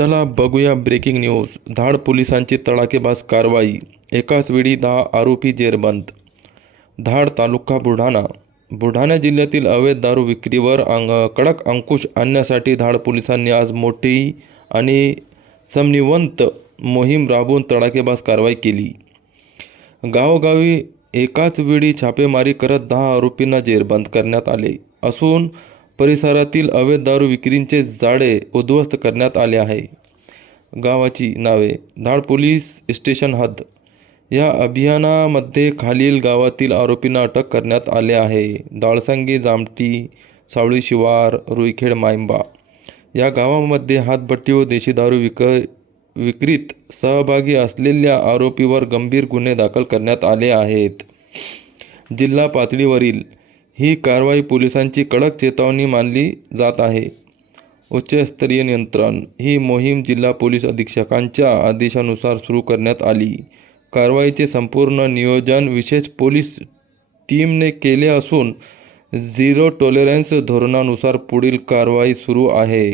चला बघूया breaking news. धाड पोलिसांची तडाखेबाज कारवाई, एकाच वेळी 10 आरोपी जेरबंद। धाड तालुका बुलढाणा जिल्ह्यातील अवैध दारू विक्रीवर कडक अंकुश आणण्यासाठी धाड पोलिसांनी आज मोठी आणि समन्वित मोहीम राबवून तडाखेबाज कारवाई केली। गावोगावी एकाच वेळी छापेमारी करत 10 आरोपींना जेरबंद करण्यात आले असून परिसरातील अवैध दारू विक्रीचे जाळे उद्ध्वस्त करण्यात आले आहे। गावाची नावे: धाड पोलीस स्टेशन हद्द। या अभियानामध्ये खालील गावातील आरोपींना अटक करण्यात आले आहे: दाळसंगी, जामठी, सावळी शिवार, रुईखेड, मायंबा या गावांमध्ये हातभट्टी व देशी दारू विक्रीत सहभागी असलेल्या आरोपीवर गंभीर गुन्हे दाखल करण्यात आले आहेत। जिल्हा पातळीवरील ही कारवाई पोलिसांची कडक चेतावणी मानली जात आहे। उच्चस्तरीय नियंत्रण: ही मोहीम जिल्हा पोलीस अधीक्षकांच्या आदेशानुसार सुरू करण्यात आली। कारवाईचे संपूर्ण नियोजन विशेष पोलीस टीमने केले असून झिरो टॉलरन्स धोरणानुसार पुढील कारवाई सुरू आहे।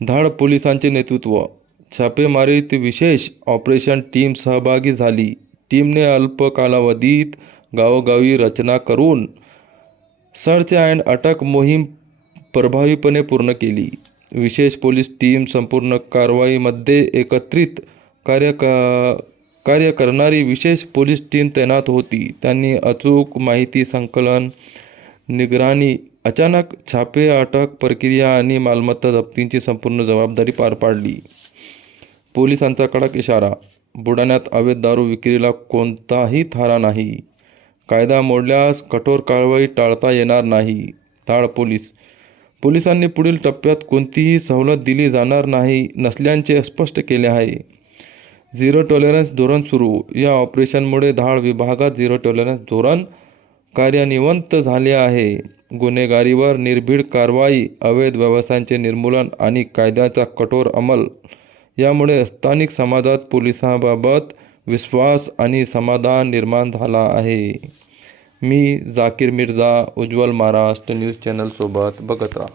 धाड पोलिसांचे नेतृत्व: छापेमारीत विशेष ऑपरेशन टीम सहभागी झाली। टीमने अल्प कालावधीत गावोगावी रचना करून सर्च अँड अटक मोहीम प्रभावीपणे पूर्ण केली। विशेष पोलीस टीम संपूर्ण कारवाईमध्ये एकत्रित कार्य करणारी विशेष पोलीस टीम तैनात होती। त्यांनी अचूक माहिती संकलन, निगराणी, अचानक छापे, अटक प्रक्रिया आणि मालमत्ता जप्तीची संपूर्ण जबाबदारी पार पाडली। पोलिसांचा कडक इशारा: बुलढाण्यात अवैध दारू विक्रीला कोणताही थारा नाही। कायदा मोडल्यास कठोर कारवाई टाळता येणार नाही। धाड पोलिसांनी पुढील टप्प्यात कोणतीही सवलत दिली जाणार नसल्याचे स्पष्ट केले आहे। झिरो टॉलरन्स धोरण सुरू: या ऑपरेशनमुळे धाड विभागात झिरो टॉलरन्स धोरण कार्यान्वित झाले आहे। गुन्हेगारीवर निर्भीड कारवाई, अवैध व्यवसायांचे निर्मूलन आणि कायद्याचा कठोर अंमल यामुळे स्थानिक समाजात पोलिसांबाबत विश्वास आणि समाधान निर्माण झाला आहे। मी जाकीर मिर्झा, उज्ज्वल महाराष्ट्र न्यूज चॅनल सोबत बघत राहा।